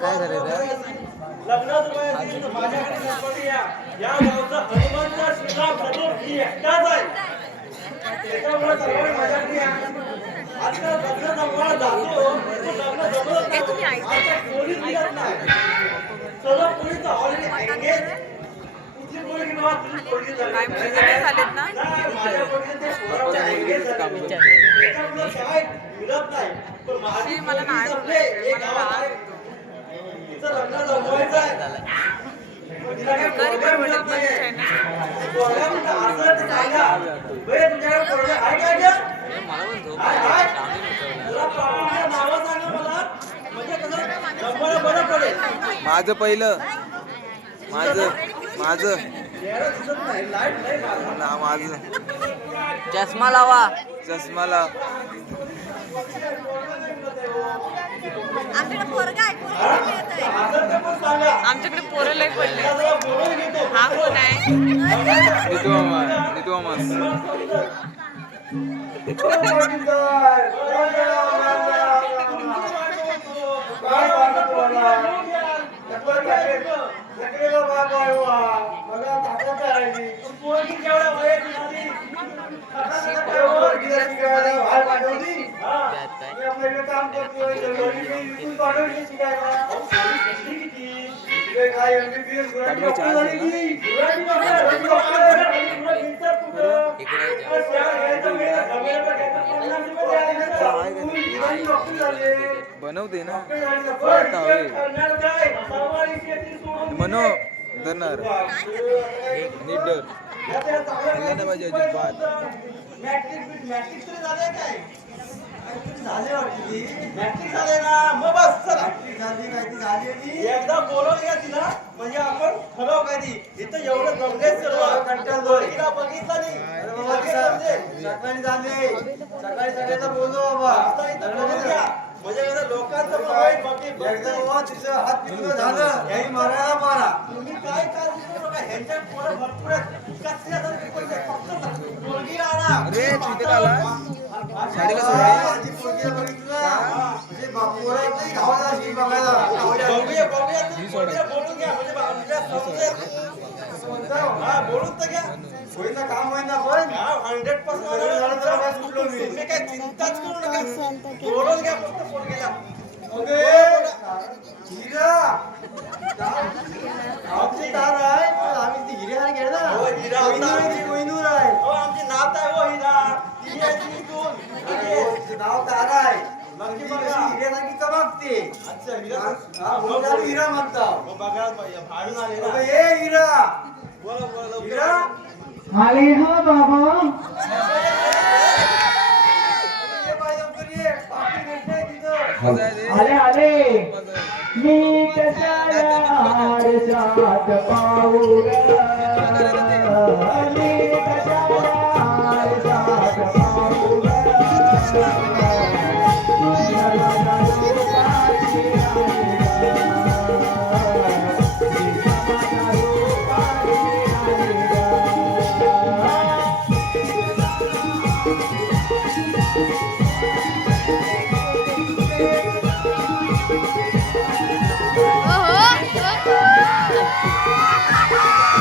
काय करायचं माझं पहिलं माझं चष्मा लावा चष्मा लाव आमच्याकडे पोरं लय पडले हा कोण आहे बनवते ना मनो धरणार नीट डर पाहिजे अजिबात एकदा बोलवलं का तिला म्हणजे आपण ठरव काय ती इथं एवढं जमलेच सर्व बघितला नाही सकाळी झाले सकाळी तर बोललो बाबा म्हणजे लोकांचं तिचं हात पिकलं झालं याही मारायला मारा तुम्ही काय काळजी करू नका ह्यांच्या पोरं भरपूर अरे तिथे आला साडी कसं बोलून तर घ्या होईल काम होईल ना पण 100% तुम्ही काय चिंताच करू नका बोलून घ्या फक्त फोन केला आमची तार आहे आम्ही ती हिऱ्या घेणार कोहिनूर आहे हो आमची नात आहे हो हिरा ती नाव तार आहे हिऱ्यासारखी चमकते अच्छा हिरा म्हणता बघा भाडून आले ना ए हिरा बोला बोला हिरा आले हा बाबा आले आले मी कशाला आरशात पाहूया मी कशाला आरशात Oh,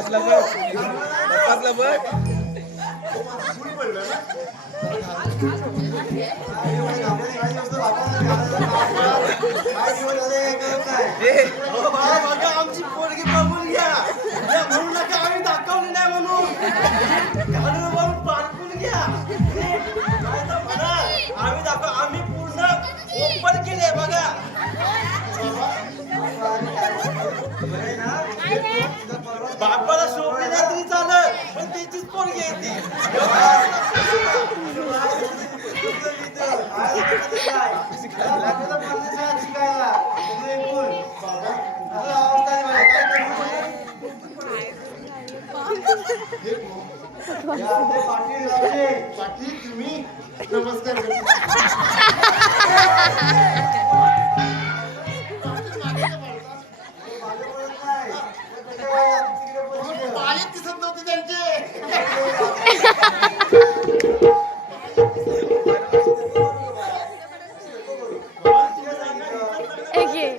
पप्पासला बघ पप्पासला बघ आमची पोरगी बघून घ्या म्हणून नका आम्ही दाखवली नाही म्हणून पाठवून घ्या काय तर म्हणा आम्ही दाखव आम्ही पूर्ण ओपन केले बघा बापाला शोभली नाही तरी चालत पण त्याचीच पोरगी आहे ती पाटील तुम्ही नमस्कार पाय दिसत नव्हते त्यांचे एक ये.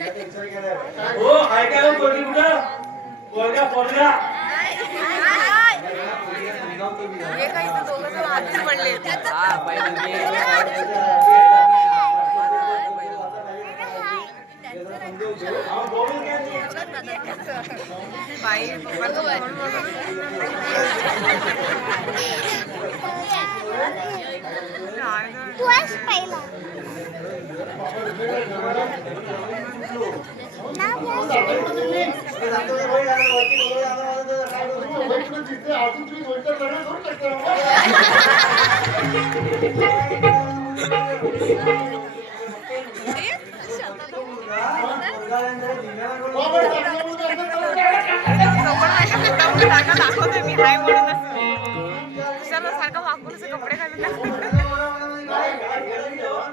हो ऐका ना पोरगी कुठं पोरगा पोरगा हे काय इथं दोघं जण आधीच पडले. बाई पप्पाचं फोन अजून तुम्ही गोष्ट लढत करू शकता दाखवते मी हाय म्हणूनच सारखं वाकून कपडे घालून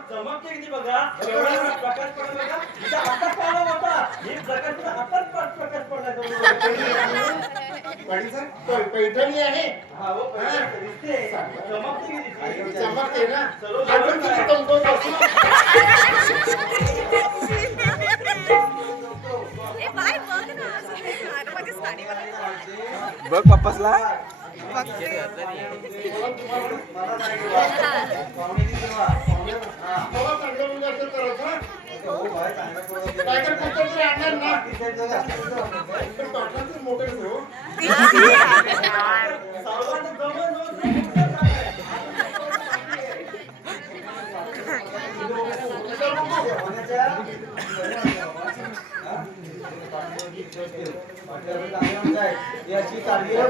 चमकते किती बघा एवढा प्रकाश पडला बघा इथं आताच पाहिला होता ही प्रकाश आताच प्रकाश पडला पैठणी आहे हा हो दिसते चमकते किती चमकते ना अजून किती तंतोत बसून बघ पप्पासला चांगलं मुलं असं करायचं काय तर पुस्तक तरी आणणार ना पण पाटलांचं मोठं हो याची कार्य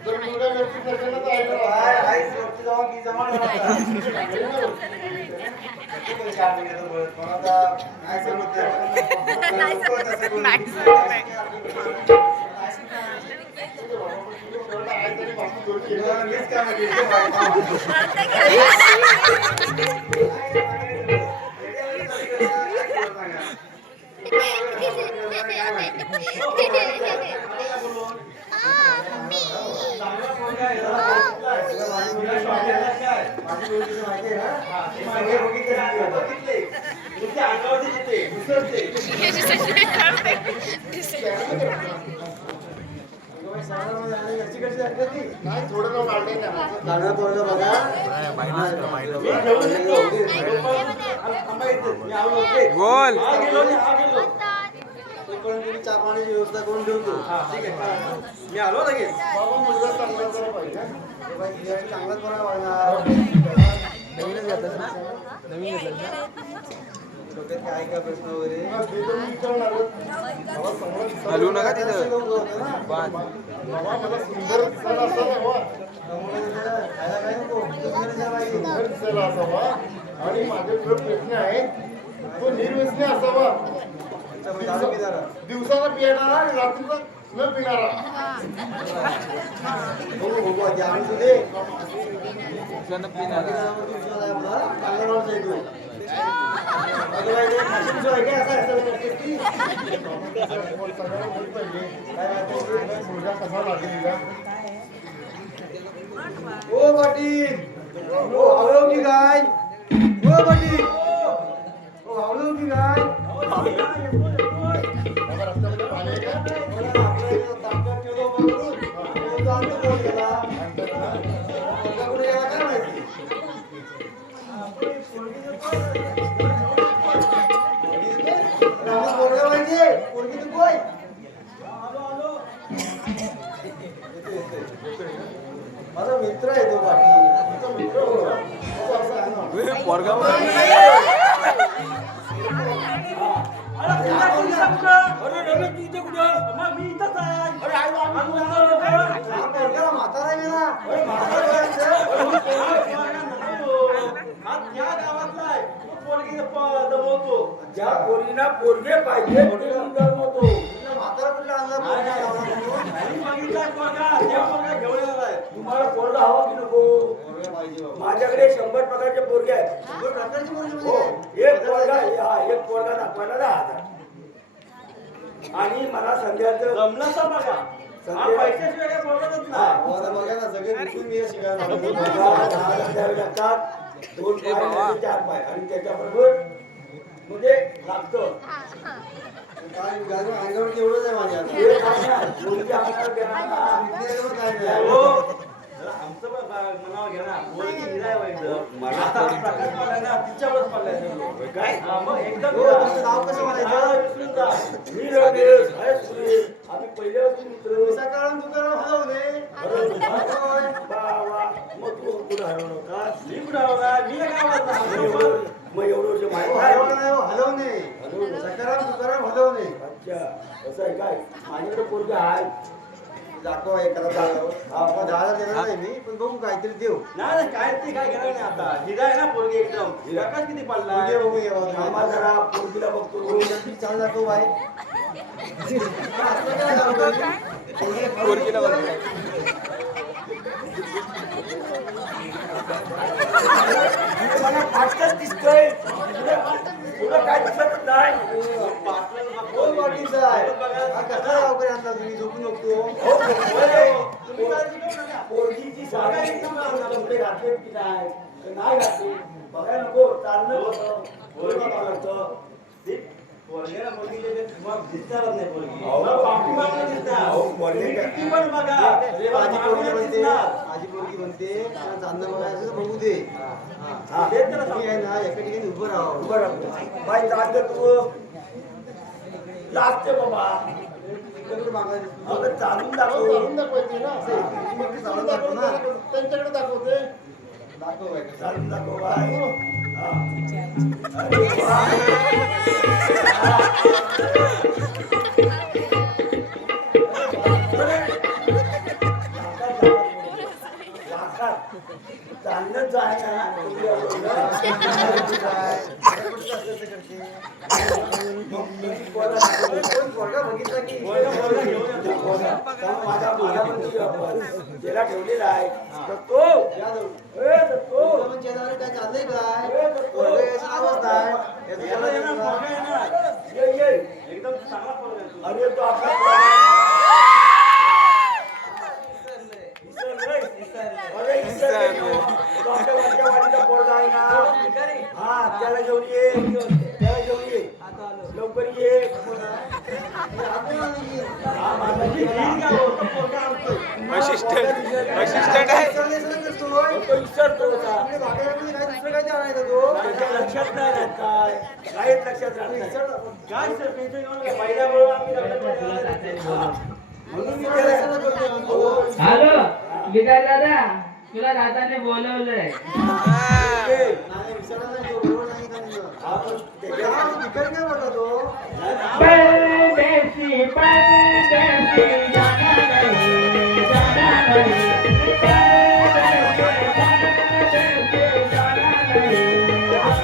जर मुलगा व्यवस्थित नसेल ना तर आईला नाही थोडं जाऊन आलंय गोल तुम्ही चहा पाण्याची व्यवस्था करून ठेवतो ठीक आहे मी आलो लगेच बाबा मुलगा चांगला जरा पाहिजे चांगलाच बरा नवीनच घेतलंस ना नवीन घेतलंस ना डोक्यात काय काय प्रश्न वगैरे हलवू नका तिथं बांध बाबा मला सुंदर दिसायला असावा हवा खायला काय नको सुंदर दिसायला असावा आणि माझे जो प्रश्न आहे तो निर्व्यसनी असावा दिवसाला पिणारा आणि रात्रीचा न पिणारा बघू आधी आणि तुझे त्यानं पिणार ओ पाटील ओ आवळव की गाय ओ पाटील ओ आवळव की गाय रस्त्यामध्ये पाणी आहे का? माझा मित्र आहे तो पाटील मित्र पोरगा म्हातारा ज्या पोरीना पोरगे पाहिजे जन्मतो म्हातारा कुठला तुम्हाला पोरगा हवा की नको माझ्याकडे 100 प्रकारचे पोरगे आहेत हो, एक पोरगा दाखवायला 10,000 आणि मला संध्याचं जमलं तर बघा पैशाशिवाय काय बोलतच नाही बघा ना सगळे विकून मी शिकायला 10,000 द्यावे लागतात 2 पाय 4 पाय आणि त्याच्याबरोबर म्हणजे लागतं काय अंगावर एवढंच आहे माझ्या मुलगी अंगावर देणार ना. आमचं पण मनावर घ्या ना मुलगी हिरा आहे एकदम आता प्रकाश पडलाय ना तिच्यावरच पडलाय काय मग एकदम तुमचं नाव कसं म्हणायचं विसरून जा मी रमेश, आहे सुरेश. आम्ही पहिल्यापासून मित्र सकाळून दुकानावर हलवले बाबा मग तू कुठं हरवलं का मी कुठं हलवला मी या गावात मग एवढं वर्ष माहित हलवलं नाही नाही हलवणे सकाराम दुकानावर हलवणे अच्छा असं आहे काय माझ्याकडे पोरगे आहे दाखव एखादा दाखव आपण 10,000 देणार नाही मी पण बघू काहीतरी देऊ नाही काय ते काय घेणार नाही आता हिरा आहे ना पोरगी एकदम हिरा का किती पडला बघू आम्हा जरा पोरगीला बघतो छान दाखव बाय पोरगीला बघ मला फाटकच दिसतोय तुला काय दिसत नाही कोण पाटील साहेब हा कसा गावकरी आणला तुम्ही झोपू नको तुम्ही काळजी करू नका पोरगीची जागा एकदम कपडे घातले की नाही तर नाही घातली बघायला नको चालणं होतं पोरगा लागतं पोरगेला पोरगीचे ते मग दिसणारच नाही पोरगी अहो, मग पाठी मागणं दिसणार. अहो, पोरगी काय- किती पण बघा माझी पोरगी म्हणते दिसणार. माझी पोरगी म्हणते मला चांदणं बघायचं तर बघू दे हा. तेच त्याला मी आहे ना एका ठिकाणी उभं राहावं उभं राहू बाई चालतं तू लागते बाबा इकडे मागायला दिसतो. अगं चालून दाखव चालून दाखवायची ना इकडे चालत दाखव ना त्यांच्याकडे दाखवते दाखव बाई. चालून दाखव बाई हा. चालणं जाय पोरगा बघितला की त्याला ठेवलेला आहे तर तो म्हणजे काय चाललंय काय पोरगा याची अवस्था आहे याचं याला त्याला येणार, देणार. पोरगा येणार. ये ये एकदम चांगला पोरगा आहे तो. अरे तो आपला अरे तो आपल्या वरच्या वाडीचा पोरगा आहे ना हा त्याला घेऊन ये त्याला घेऊन ये लवकर ये हा, माझा ठीक आहे, हो, तो पोरगा आणतोय. असिस्टंट आहे तो विसरतो होता. आपल्या भागामध्ये काय दुसरं काय ते आणायचं तो त्याच्या लक्षात नाही राहत काय काहीच लक्षात राहत नाही काय सर टेन्शन घेऊ नका. पहिल्यामुळं आम्ही लग्न म्हणून मी त्याला हॅलो विकास दादा तुला दादाने बोलवलंय नाही विसरला नाही तो बरोबर नाही सांगितलं. हा, पण त्याच्या- काय भिकारी काय बोलला तो परदेसी परदेसी जाना नहीं जाना नहीं परदेसी परदेसी जाना नहीं जाना नहीं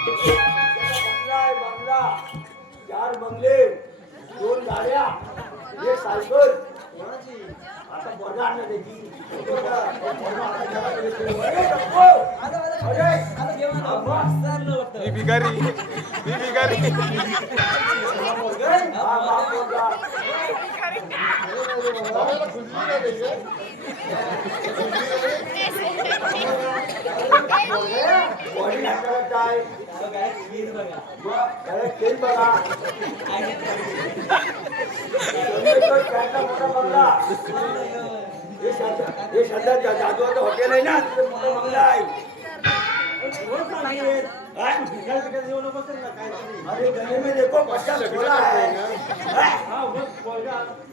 बंगला आहे, बंगला. 4 बंगले, 2 गाड्या, 1 सायकल. आता पोरगा आणलं त्याची. मी भिकारी मी भिकारी बाबाला खुशी नाही द्यायची. बॉडी हाताळत आहे. तेल बघा. मोठा बंगला. हे सध्या जादूचं हॉटेल आहे ना, तिथे मोठा बंगला आहे. अरे गले में देखो 50 घोड़ा है.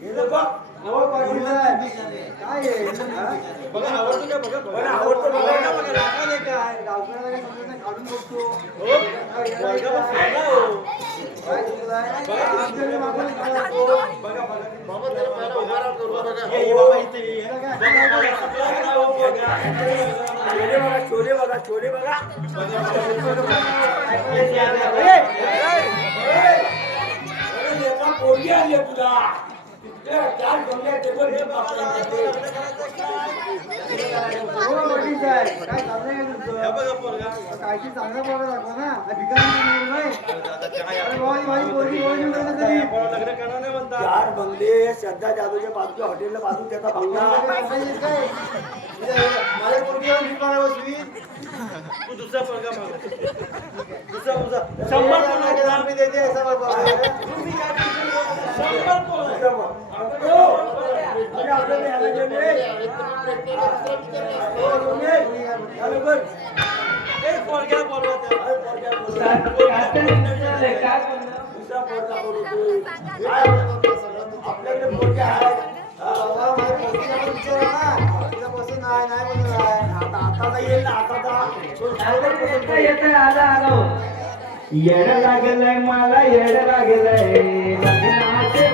ये देखो काय आहे? बघा आवडतो का बघा मला आवडतो बघा ना. गावकऱ्याला काही समजत नाही, काढून बघतो. बाबा त्याला पहिला उभा राहा करू बघा. छोले बघा, छोले बघा. पोरगी आली आहे तुला. 4 बंगले आहेत, ते पण हे बापरे. काय चाललंय का तुमचं? कायची चांगला पोरगा दाखवा ना. भिकारी नाही. अरे बाबा, माझी पोरगी ओळख नाही करत तरी. 4 बंगले, श्रद्धा जाधवच्या बाजूच्या हॉटेलला बाजू त्याचा बंगला. माझ्या पोरगीवर मी पारा बसवी. तू दुसरा पोरगा माग दुसरा 100 मी देते असं बाबा. आपल्याकडे पोरगे आहेत. बाबा, माझ्या पोरगीला पण विचारा ना. तिला पसंत नाही, नाही म्हणून आहे. आता येईल ना, आता येतं आलं आलो येड लागलंय मला येड लागलंय लग्नाचे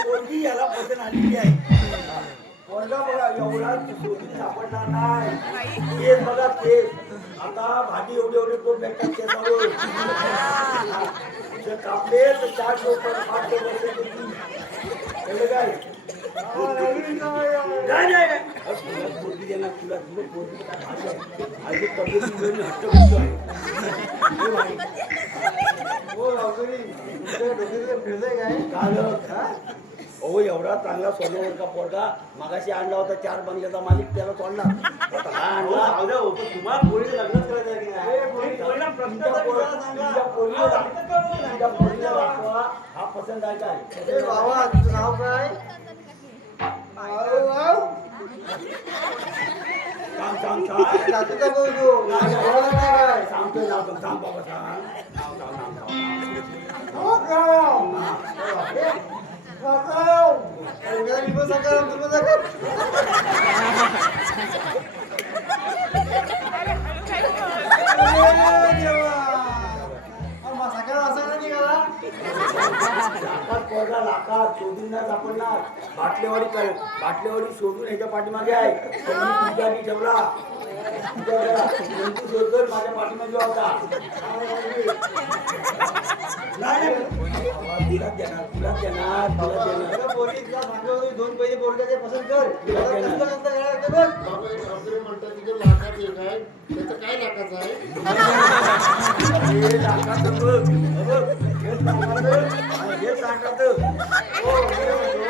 पोरगी याला पसंत आलेली आहे. पोरगा बघा एवढा शोधून सापडणार नाही. केस बघा केस. आता भाजी एवढे एवढे कोण भेटतात केसावर. जर कापले तर 4 लोक 5 वर्ष देतील. कळलं काय? नाही. पोरगी देणार तुला. तुला पोरगी आज तब्येती हट्ट करतो आहे. हो, गावकरी, तुमच्या डोक्यात फिरलंय काय? अहो एवढा चांगला सोन्यावर का पोरगा मगाशी आणला होता 4 बंगल्याचा मालिक त्याला सोडला. आता हा आणला. तुम्हाला पोरीचं लग्नच करायचं आहे की नाही? तुमच्या पोरीला दाखवा. हा पसंत आहे काय? अरे बाबा, तुझं नाव काय? सांग जातीचा भाऊ तू. नावाला काय? सांगतोय नाव सांग बाबा सांग. उद्या मी पण सकाळ, तू पण सकाळ. पोरगा लाखात शोधून नाही सापडणार. बाटलेवाडी शोधून ह्याच्या पाठीमागे आहे. त्यांनी तुझ्यासाठी ठेवला. तू शोधतोय माझ्या पाठीमागे होता. नाही तुला देणार. पोरी तुला सांगतो, 2 पहिले पोरगाचे पसंत कर. तुला नंतर काय लागतं बघ. बाबा अवघडे म्हणतात तिथे लाखात एक आहे त्याचं काय लाखाचं आहे हे लाखाचं बघ. हे सांगत हो, हे म्हणतो,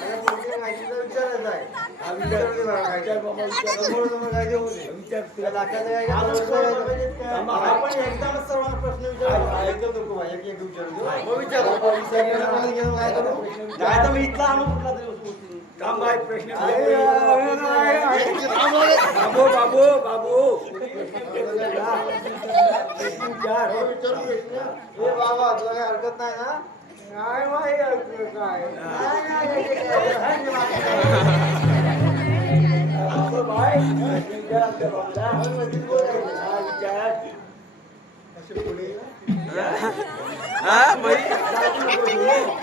मला पोरगी माहितीचा विचारायचा आहे. हा विचारते बघा, काय बाबा विचार. समोर काय देऊ दे. विचार तुला लाखाचं काय का? हा पण एकदमच सर्वांना प्रश्न विचारला. एकदम नको बा, एक विचारू दे. हो, विचार. विचारायला घेऊन काय करू? काय तर मी इथला आणू कुठला तरी वस्तू. थांब बाई, प्रश्न बाबू बाबू विचार. विचारू घेतलं ए बाबा, तुला काही हरकत नाही ना? काय माहिती हरकत काय? बाबू बाई विचार कर बाबा. विचार. असे पुढे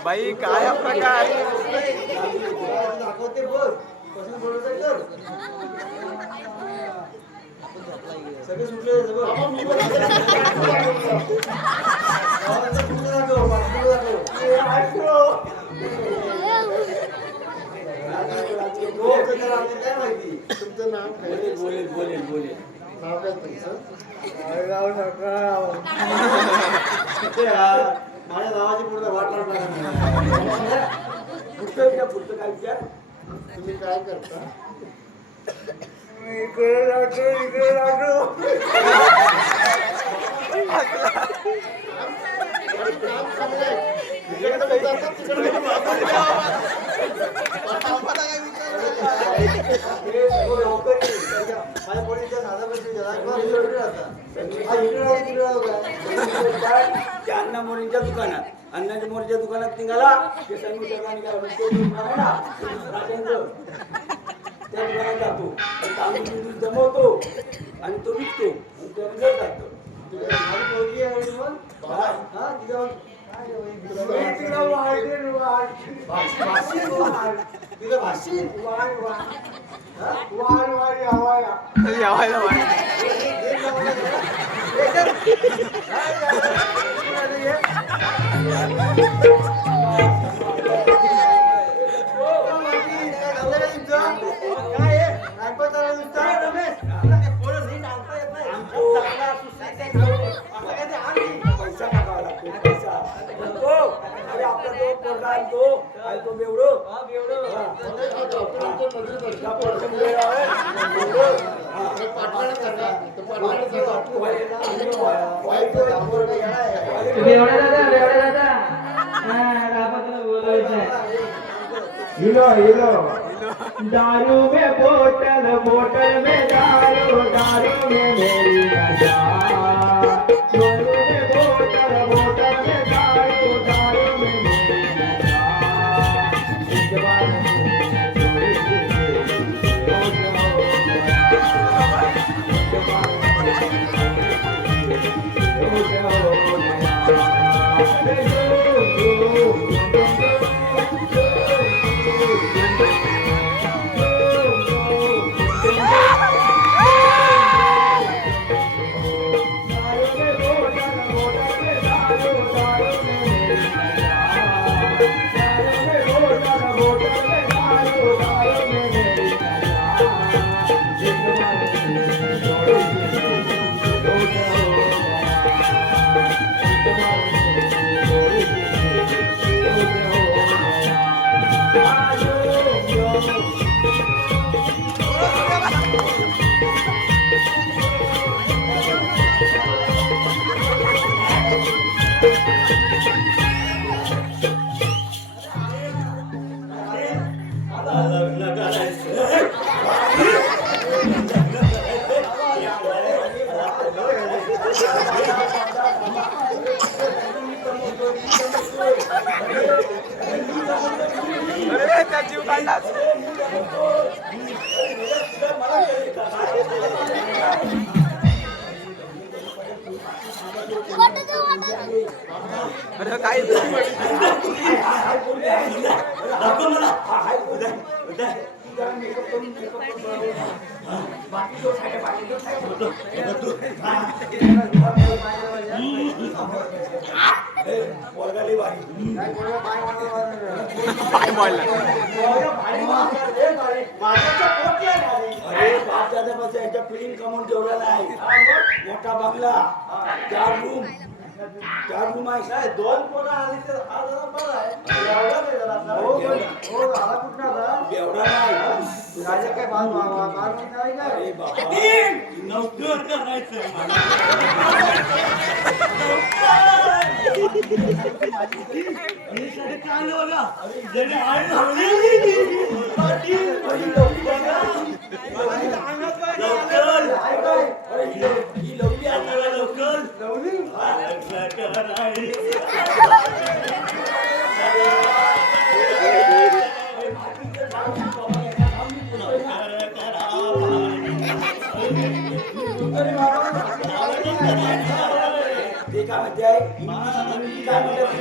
बाई काय प्रकार दाखवते बघ. कसं बोलायचं कर. सगळे सुटले बघ. बाबा मी पण असं दाखवलं. गावाला सुटले दाखव, बाजूला दाखव. हो, तर त्याला आपल्याला काय माहिती? तुमचं नाव काय बोलेल नाव काय तुमचं ते यार, माझ्या नावाची पूर्ण वाट लागणार. पुढचं काय विचार. तुम्ही काय करता इकडे राहतो. काम चांगलं आहे इकडे तुम्ही जातात तिकडे तुम्ही माझ्या पोरीच्या साधा पैसे त्या अण्णा मोरींच्या दुकानात अण्णाच्या मोरीच्या दुकानात निघाला ते संगीत सर्वांनी काय राजेंद्र त्या दुकानात जातो तांदूळ दूध जमवतो आणि तो विकतो आणि तो घर जातो. माझी पोरगी आहे मग हा तिला तिला भाषी यावायला पैसा टाकावा लागतो पैसा. म्हणतो, अरे आपला तो पोरगा आहे तो बेवडो बेवडा दादा राबाला बोलायचं आहे. दारू में बोतल में दारू में मेरी नशा. दारू में बोतल में दारू में मेरी नशा. इस बार थोड़ी सी त्या जीव काढला. अरे काय दाखव मला. हाय उद्या उद्या जरा मेकअप करून बाकी जो साडे बाकी जो पोरगाली बारी पाय मोडला. अरे बाप दादापासून याच्या फिलिंग कमवून ठेवलेला आहे. मोठा बंगला, 4 रूम आहे. नाही, 2 पोरं आली तर हा जरा बरा आहे. एवढा नाही जरा आपला. हो, आला कुठं आता? एवढा नाही. राजा काय बाल नाही काय? अरे बाबा नोकर करायचं ते काय म्हणते आहे काय म्हणतात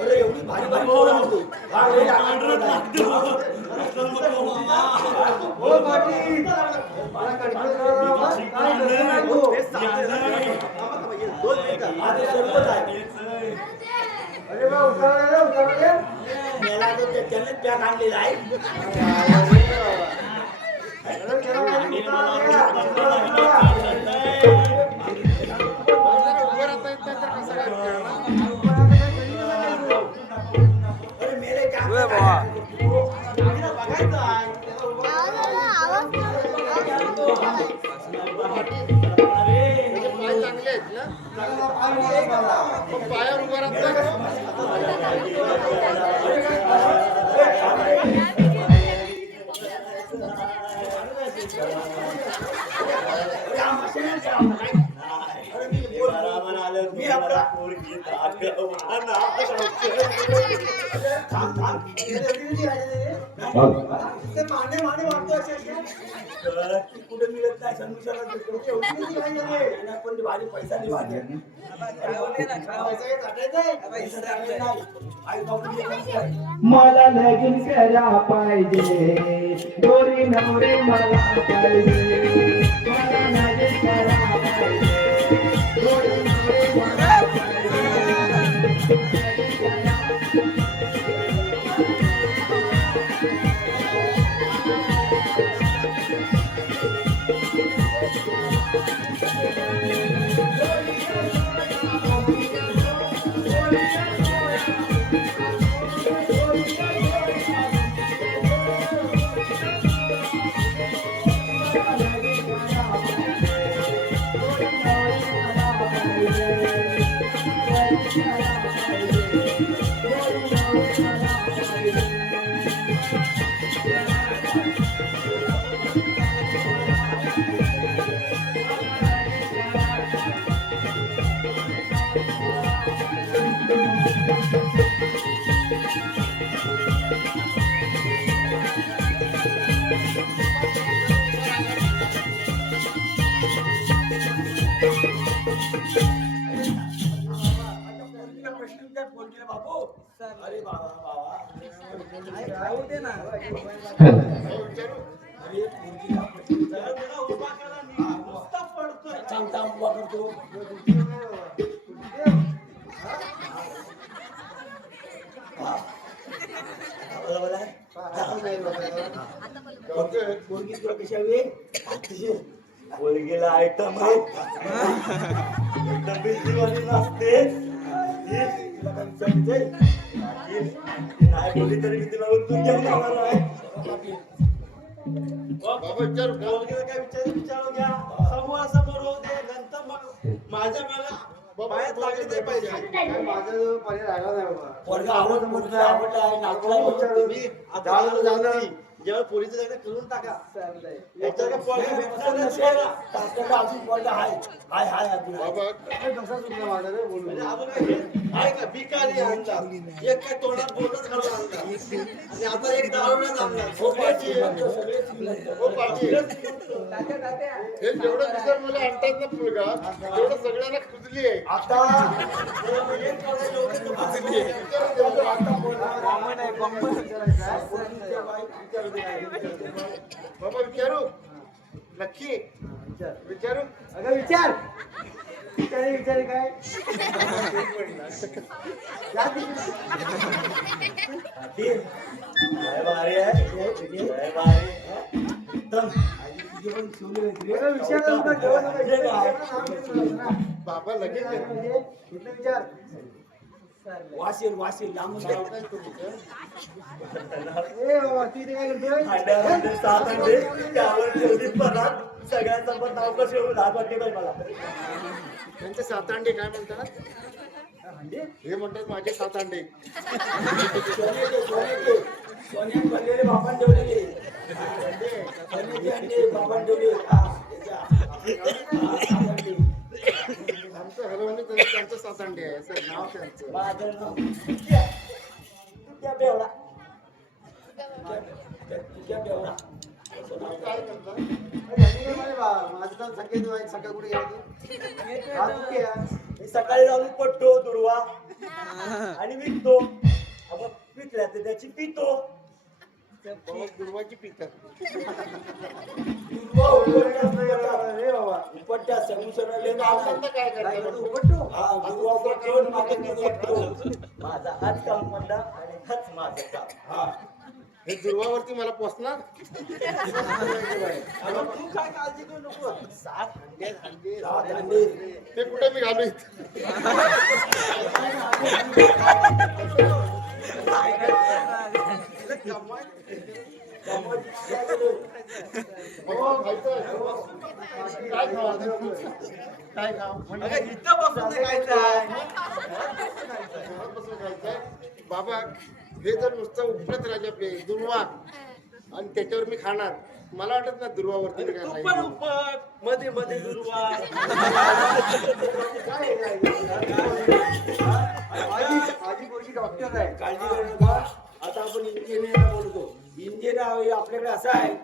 अरे एवढी भारी भारी पोरं होती. हो पाटील, मला कंट्रोल करा. काय करणार तू? माझं सर्वच आहे. अरे बा, उतारा दे. मला तर त्याच्याने पॅक आणलेला आहे. अरे त्याला माझी उतारा दे. अरे मेरे काय उरे बाबा. बघायचं आहे. पाय चांगले आहेत ना मग पायावर उभं राहतं मी आपला माने वाटतो कुठे मिळत नाही सन्मुशाला पण भारी पैसा नाही मला लगीन करा पाहिजे दोरी नवरे मला पाहिजे मला लगीन करा पाहिजे दोरी नवरे मला अरे बाबा बाबा पोरगी तुला कशी हवी पोरगीला आयटम आहे एकदम बिजलीवाली नसते नाही बोलली तरी मी तिला उचलून घेऊन जाणार आहे बाबा विचारू का काय विचारू घ्या समूहासमोर होऊ दे नंतर मग माझ्या मला पायात लागली नाही पाहिजे. माझा पर्याय राहिला नाही बाबा. पोरगा आवडला आहे नाचला मी आता जाऊ दे. जेव्हा पोरीचं लग्न करून टाका. याच्यावर पोरगा भेटणार नाही तुम्हाला. आपल्याला अजून पोरगा हाय अजून आहे. बाबा कसा चुकला माझा रे बोलून. म्हणजे आपण काय आहे का भिकारी आणतात. एक काय तोंडात बोलच घालून आणतात. आणि आता एक दारूलाच आणतात. हो पाटील. हो पाटील हे जेवढं विसर मला आणतात ना मुलगा तेवढं सगळ्यांना खुजली आहे. आता एक पोरगा एवढं तो बसली आहे. बाबा विचारू नक्की विचारू अगं विचार विचार काय काय भारी आहे. काय भारी आहे. बाबा लगेच येतो. विचार वाशील लांबून ए बाबा ती ते काय करतोय अंड्यामध्ये 7 अंडे त्यावर ठेवली परात. सगळ्यांसमोर नाव कसं येऊन हात वाटते पाहिजे मला. त्यांचे 7 अंडे काय म्हणतात हे म्हणतात माझे 7 अंडे. सोन्यात भरलेले बापान ठेवलेले सोन्याचे अंडे बापान ठेवले आमचं हरवणे त्यांचं 7 अंडे आहे असं नाव त्यांचं. माझं नाव तुझ्या बेवडा तुम्ही काय करता माझं तर संकेत सकाळ कुठे गेला मी सकाळी जाऊन पडतो दुर्वा आणि विकतो. विकल्या तर त्याची पितो. दुर्वाची पितात. रे बाबा उपट्या समुद्राले आता काय करता माझा हाच काम म्हणला आणि हाच माझं काम. हे दुर्वावरती मला पोचणार. अगं तू काय काळजी करू नको. 7 अंडे ते कुठे मी घालू इथं? बाबा, खायचंय. काय खावा काय खाव अगं इथं बसून नाही खायचंय. घरापासून खायचंय. बाबा हे जर नुसतं उपलत राजा आपले दुर्वा आणि त्याच्यावर मी खाणार मला वाटत ना दुर्वावरती मी काय तू पण खाईन. उपक मध्ये मध्ये दुर्वा. माझी पोरगी डॉक्टर आहे काळजी करू नका. आता आपण इंजिनियर बोलतो. इंजिनियर आपल्याकडे असा आहे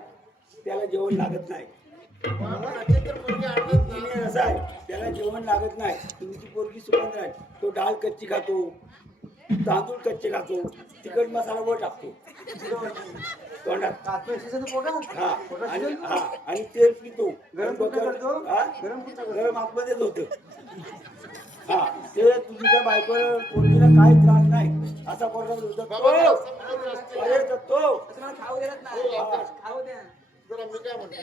त्याला जेवण लागत नाही. बाबा, असे तर मुलगे आणत ना. इंजिनियर असा आहे त्याला जेवण लागत नाही. तुमची पोरगी सुगंध आहे तो डाळ कच्ची खातो तांदूळ कच्चे खातो तिखट मसाला वर टाकतो तोंडात हा आणि तेल पितो गरम कुठं करतो? हा? गरम आतमध्येच होतं. हा ते तुमच्या बायको पोरगीला काही त्रास नाही असा पोरगा होतो. बाबा असं म्हणत असते. अरे तो खाऊ देत नाही खाऊ द्या. जरा मी काय म्हणते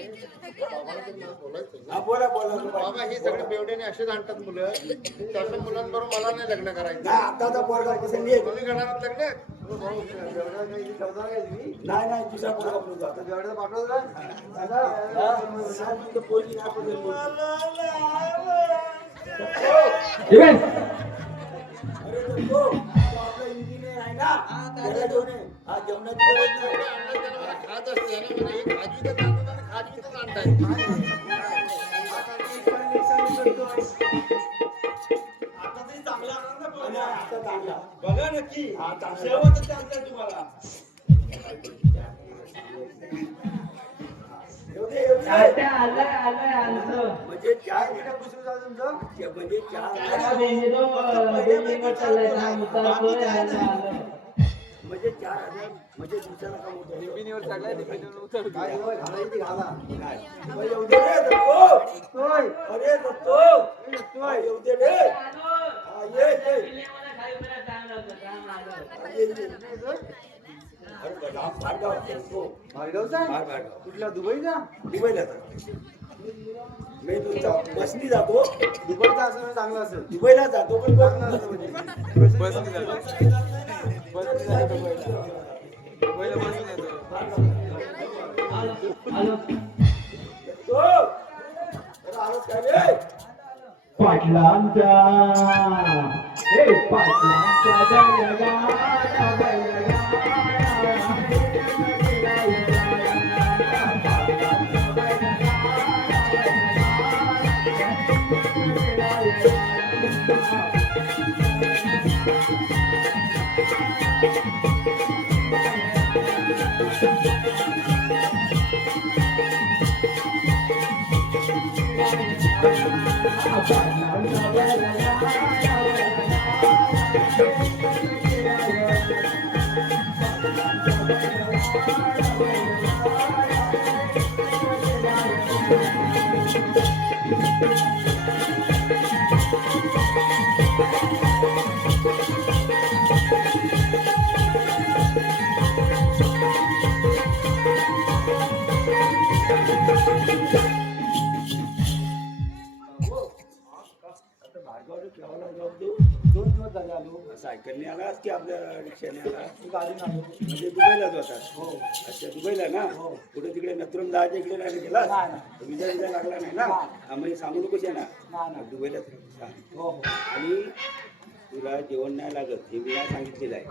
बाबाला तर मला बोलायचं हा बोला बोला बाबा हे सगळे बेवड्याने असेच आणतात मुलं त्याच्या मुलांबरोबर मला नाही लग्न करायचं. नाही आताचा पोरगा पसंत येत तुम्ही करणार आहात लग्न नाही नाही दुसरा पोरगा बोलतो आता पोरगी नाही पसंत अरे तो आपला इंजिनियर आहे ना त्याला घेऊन ये. हा जेवणाची गरज नाही. त्याला मला खात असते ना म्हणजे हे खाजवीतच आणतात आणि खाजवीतच आणताय. आता तरी चांगला आनंद आणि पोरगा. आता चांगला बघा नक्की हा, चांगला. शेवटच चालतंय तुम्हाला. येऊ दे, येऊ दे. तात्या, आलंय आणतो. म्हणजे चार म्हणजे चार बेंजीवर चाललाय ना, मुतारतोय, आलं. म्हणजे 4,000 म्हणजे दिवसाला काम होतं. निबिनीवर चढलाय निबिनीवर उतर. काय? मग येऊ दे रे दत्तो. अरे दत्तो. येऊ दे रे. हा, ये ये. मला खाली मला चांगलं होतं, चांगलं आलं. ये, ये. अरे लांब भाडगाव आहे तो. भाडगाव. कुठला दुबईचा दुबईला जातो. मी तुमचा बसनी जातो दुबईचा असं चांगलं असेल दुबईला जातो पण चांगलं असं म्हणजे बसने जातो. बसने जातो दुबईला. दुबईला बसने येतो. आलो. तो अरे आवाज काय रे पाटलांचा हे पाटलांचा दोन दिवस झाले आलो. सायकलने आलास की आपल्या रिक्षाने आला गाडी नाही म्हणजे दुबईलाच होता हो अच्छा दुबईला ना कुठे तिकडे नथुराम दहाच्या इकडे नाही गेला नाही. विजा विजा लागला नाही ना आम्ही सांगू नकोस आहे ना नाही. दुबईलाच सांग. हो हो आणि तुला जेवण नाही लागत हे मी सांगितलेलं आहे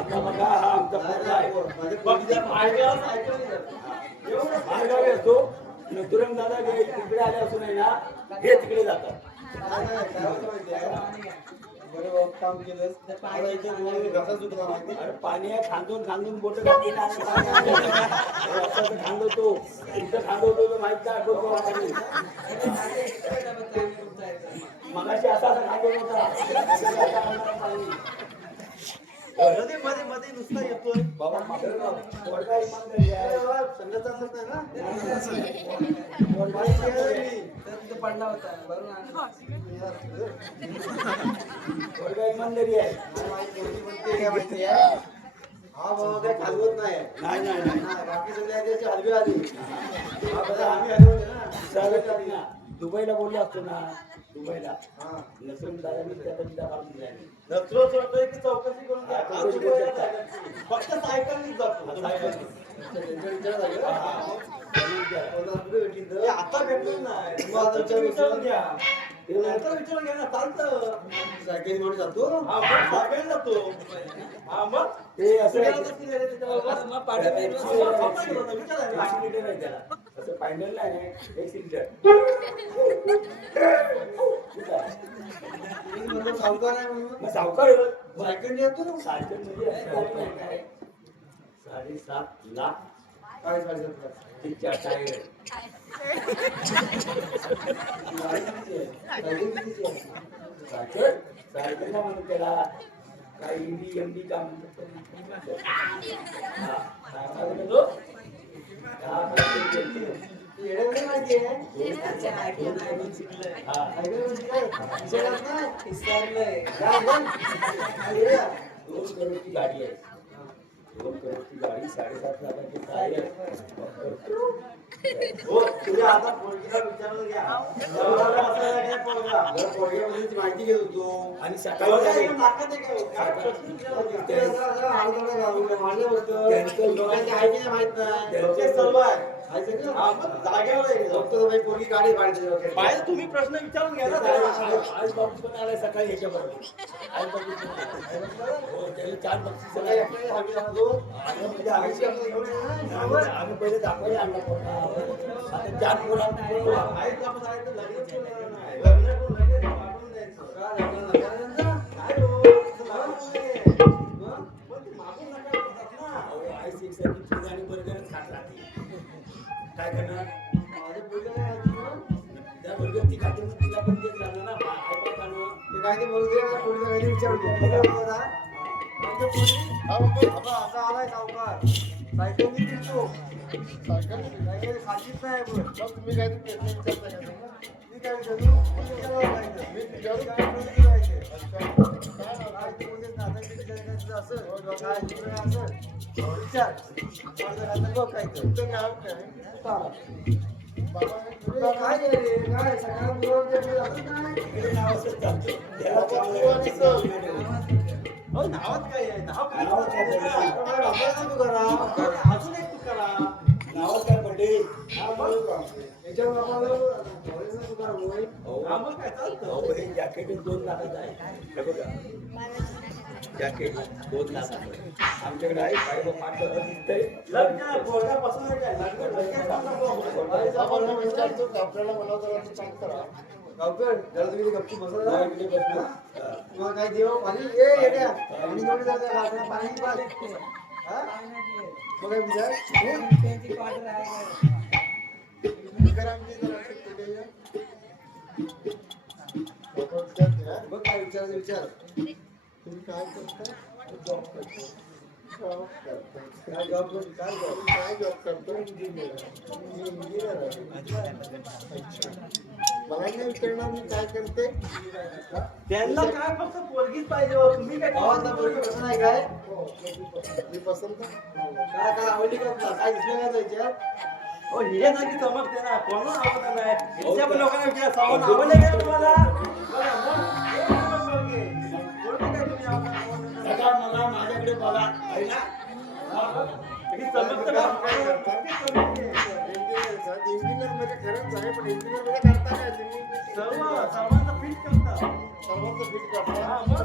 आपला बघा हा आमचा पोरगा आहे बाहेरगावी असतो नथुराम दादा तिकडे आले असून आहे ना हे तिकडे जातात बरोबर काम केलं घसा चुकला माहिती अरे पाणी आहे खांदून खांदून बोट खांदवतो इथं खांदवतो तो माहित नाही मगाशी असा खांदवत होता मध्ये मध्ये मध्ये नुसता येतोय बाबा पोरगा इमानदारी आहे. संगत असत नाही ना पडला होता पोरगा इमानदारी आहे काय माहिती आहे हा बाबा काय खालवत नाही नाही नाही नाही बाकी सगळ्या त्याची हलवी आली हा बघा आम्ही हलवले ना चालत आली ना दुबईला बोललो असतो ना दुबईला हा नसरून दादानी त्याचा विजा काढून दिला नथरो सोडतोय की चौकशी करून द्या. हा, आमची चौकशी गोष्ट करता. आहे. फक्त सायकलनीच जातो सायकलनी. त्यांच्या विचारात आलं. हे आता भेटलो नाही मग आता विचारून घ्या नंतर विचारून घ्या ना चालतं सायकली म्हणून जातो हा मग सायकली जातो हा मग ते असं सगळ्याला तसं दिलेलं त्याच्यावर. मग पाठी विचारायला. सिलेंडर आहे त्याला असं फायनल नाही एक सिलेंडर म्हणजे सावकार आहे म्हणून मग सावकार सायकल येतो ना सायकल मध्ये असं काय 7.5 लाख काय साडेसात लाख. तिच्या टायर सायकल कितीची आहे? सायकल सायकलला म्हणून त्याला काही ईडी एमडी काम येड्याला माहिती आहे सायकल म्हणजे काय? विचारत नाही. विचारलंय. काय बोल? येड्या. 2 करोडची गाडी आहे 2 करोडची गाडी 7.5 लाखाची टायर हो तुझ्या आता पोरगीला विचारून घ्या एवढा बसायला काय पोरगा? जर पोरग्याबद्दलची माहिती घेत होतो आणि पोरगा सकाळी येऊन नाकात आहे का? काय प्रश्न विचारला? ते जरा हाडगोळा घालून माझं होतं. लोकांची आहे की नाही माहित नाही. त्यांचे सर्व आहे. आहे सगळं? हा, मग जागेवर आहे. बघतो बाई, पोरगी गाडी पाहिजे त्याच्यावर. पाहिजे तुम्ही प्रश्न विचारून घ्या ना त्याला. आज बाबू पण आलाय सकाळी ह्याच्याबरोबर आज बाबू हो त्याला 4 बक्षीस सगळ्या एकट्याने हवी जाणार तो. म्हणजे आम्ही पहिले दाखवायला आणला पोरगा. आता 4 पोरांना आहेत आपण आहेत तर लगेच केलं नाही. लग्न करून लगेच पाठवून द्यायचं. काय लग्न नका? काय हो? असं लावून नाही. मग? पण ते मागून नका बोलतात ना. आईस एकसारखी चीज आणि बर्गरच खात राहते काय करणार माझं पोरगं काय आहे तुझं? त्या बर्गर ती खाते मग तिला पण तेच राहणार ना काय खाणं ते काय ते बोलू दे, मला पोरीला काही विचारू दे. मी काय बोलत आहे? म्हणजे पोरी, बाबा असा आलाय सावकार. सायकलनी फिरतो. सायकल खाशीच नाही बोल. तुम्ही काय ते प्रश्न विचारता का त्यांना? मी काय विचारू? तू विचारावं लागेल. मी विचारू काय पोरगी राहायचे? काय काय ते बोलतेस ना, आता किती करायचं असं? काय तुझं काय असं? विचार. माझं आता बघ काय तर. तुमचं नाव काय? बाबा तुला काय आहे रे? काय सगळ्या मुलांचे ते असं काय? इकडे नाव असंच चालतं त्याला हो, नावात काय आहे? नाव काय? नावात काय आहे? काय वापरायचं तू करा. अजून एक तू करा. नावात काय पडले याच्यावर हा, मग काय चालतं. अहो, हे जॅकेट 2 लाखाचं आहे हे बघा जॅकेट 2 लाखाचं आहे. आमच्याकडे आहे काय बघ मागं दिसतंय लग्न पोरगापासून आहे काय? लग्न लगेच चालतं पोरगा. आपण विचारतो आपल्याला मला जरा सांग करा गावकर जरा तुम्ही गप्पी बसा हा, इकडे बस ना. तुम्हाला काही देव पाणी ये येड्या पाणी घेऊन जाते आपल्या पाणी पाहिजे हा बघा विचार बघ काय विचारायचं विचार तुम्ही काय करता जॉब करतो जॉब करता काय जॉब करतो काय जॉब काय जॉब करतो इंजिनियर मला नाही विचारणार मी काय करते त्यांना काय फक्त पोरगीच पाहिजे हो. तुम्ही काय गावातला पोरगी कसं नाही काय मी पसंत काय काय आवडली का तुला काय दिसलं का त्याच्यात हो हे ना की चमकते ना कोणाला आवडत नाही इथच्या पण लोकांना विचारा सावंत आवडले का तुम्हाला बघा, मग एक नंबर पोरगी. पोरगी काय तुम्ही आवडत नाही. बघा मला माझ्याकडे बघा आहे ना ही चमकतं का? इंजिनियर मध्ये खरंच आहे पण इंजिनियर मध्ये करता काय तुम्ही सर्वांचा फिट करता. सर्वांचं फिट करता हा, मग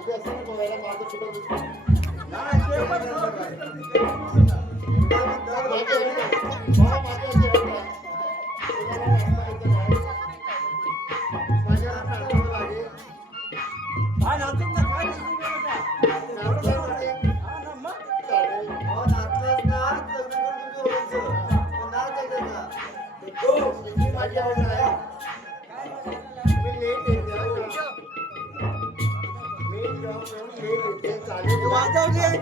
उद्या असं नाही बघायला माझं कुठं दिसतं. नाही, ते पण सर्व fit करते. ते पण करता. काय नाचत ना, काय नाचत नाही आता. हा ना, मग. हो नाचलाच ना लग्न करून तुझं व्हायचं नाच आहे त्याचा तो तुम्ही माझ्या आवडला वाजवली आहे.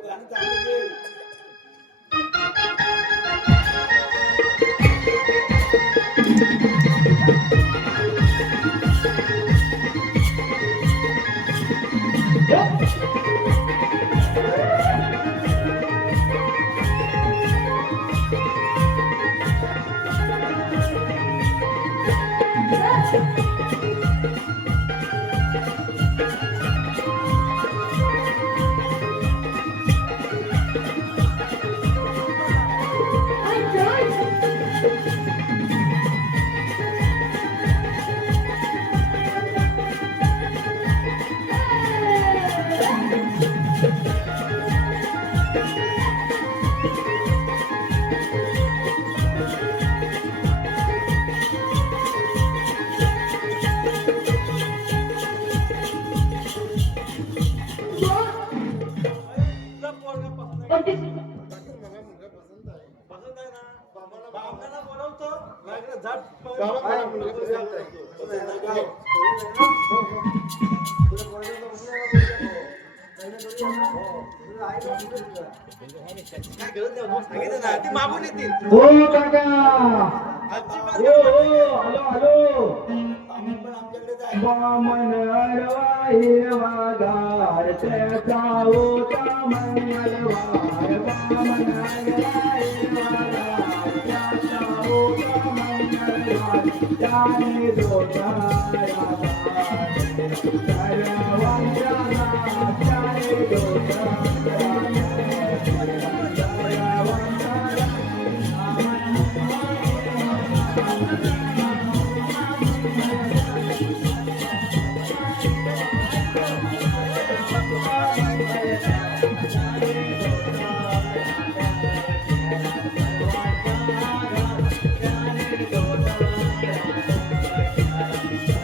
गाणं चांगलं आहे. तुला पोरगा पसंत आहे का? मला मुलगा पसंत आहे पसंत आहे ना? बाबांना बोलवतो. लागलं झट बाबा मला मुलगा पसंत आहे काय गरज नाही. मग सांगितलं ना, ती मागून येतील. हो काका अजिबात हो हो हॅलो हॅलो सामान पण आमच्याकडेच आहे. वामन अरवा हिरवा गार त्याचा होता मंगळवार वामन अरवा हिरवा गार त्याचा होता मंगळवार त्याने दोषाया सर्वांच्या त्याने दोषाया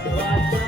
वाचा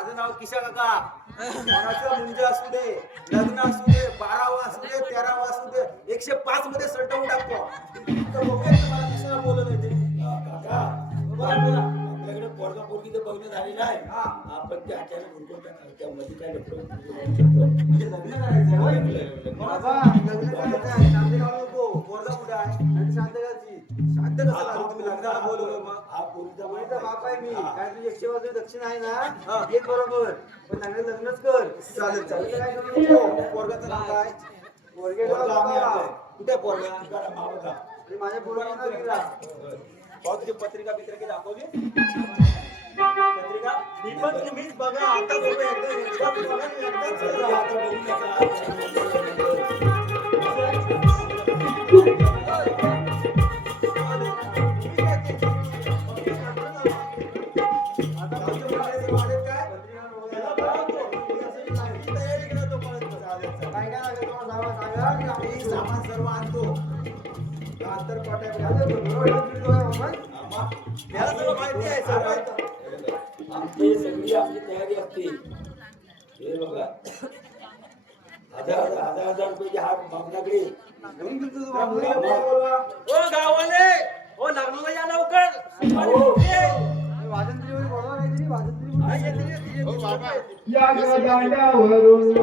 माझं नाव किशा काका. कोणाचं मुंज असू दे, लग्न असू दे, 12वा असू दे, 13वा असू दे, 105 मध्ये सलटवून टाकतो. तर बघूया तुम्हाला कशाला बोलवलं ते. काका बोला बोला. आपल्याकडे पोरगा पोरगी तर बघणं झालेलं आहे. हा. आपण ते अचानक उलटून टाकलं. त्यामध्ये काय म्हणजे लग्न करायचंय होय? बाबा लग्न करायचंय. शांतगाव नको. पोरगा कुठे आहे? आणि शांतगावची. शांत कसं झालं? तुम्ही लग्नाला बोलवलं मग. हा पोरीचा मुलीचा बाप आहे मी. हा. काय तुझी 100 दक्षिण आहे ना? हे बरोबर. पण चांगलं लग्नच कर. चालेल चालेल. काय करू नको. पोरगाचं नाव काय? पोरगेचं नाव काय? कुठे आहे पोरगा? मावळा. ते माझ्या पोरगाचं नाव विरा. भाऊ तुझी पत्रिका दाखवली? पत्रिका? ही पण तुम्हीच बघा. आता बघू एकदा बघा, एकदाच करा. आता बघू नका. सामान सर्व आणतो. त्याला सर्व माहिती आहे सर्व. आमची सगळी आमची तयारी असते. हे बघा 1000 रुपयाची हार मागण्याकडे ओ गावाले, ओ लग्नाला या लवकर. या दांड्यावरून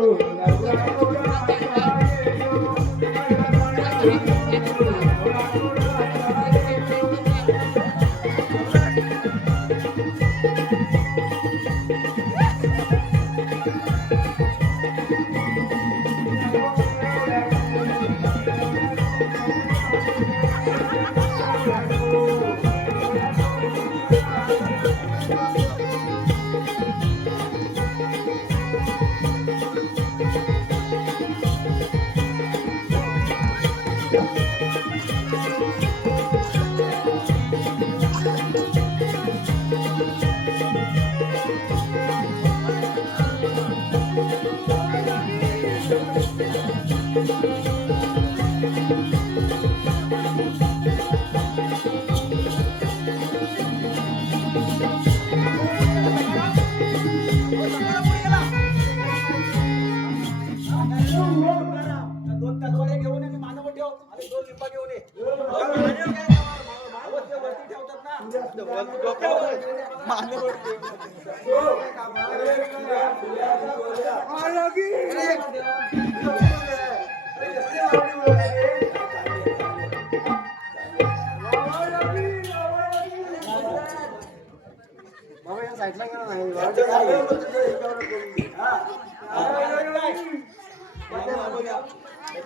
दोन तलवारी घेऊन ये, मानव ठेव आणि 2 लिंबा घेऊन ये. अहो, ते वरती ठेवतात ना. डोक्यावर मानव साईडला गेला नाही.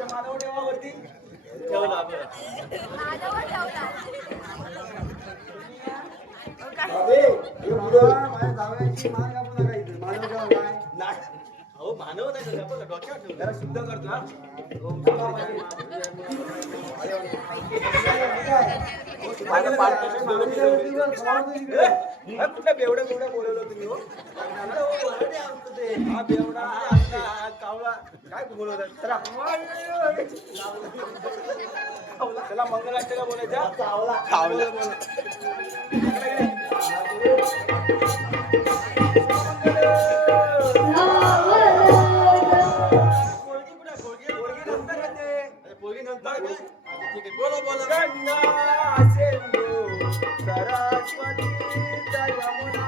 मानव ठेवा वरती. ठेवला अहो मानव नाही डोक्यावर ठेवलं. जरा शुद्ध करतो हा. कुठल्या बेवड्या बोलवलं तुम्ही हो? हा बेवडा हा कावळा काय बोलवतात? चला मंगलाष्टका बोलायच्या. कावळा पोरगी नंतर ठीक आहे. बोला बोला. गंगा सिंधू सरस्वती यमुना.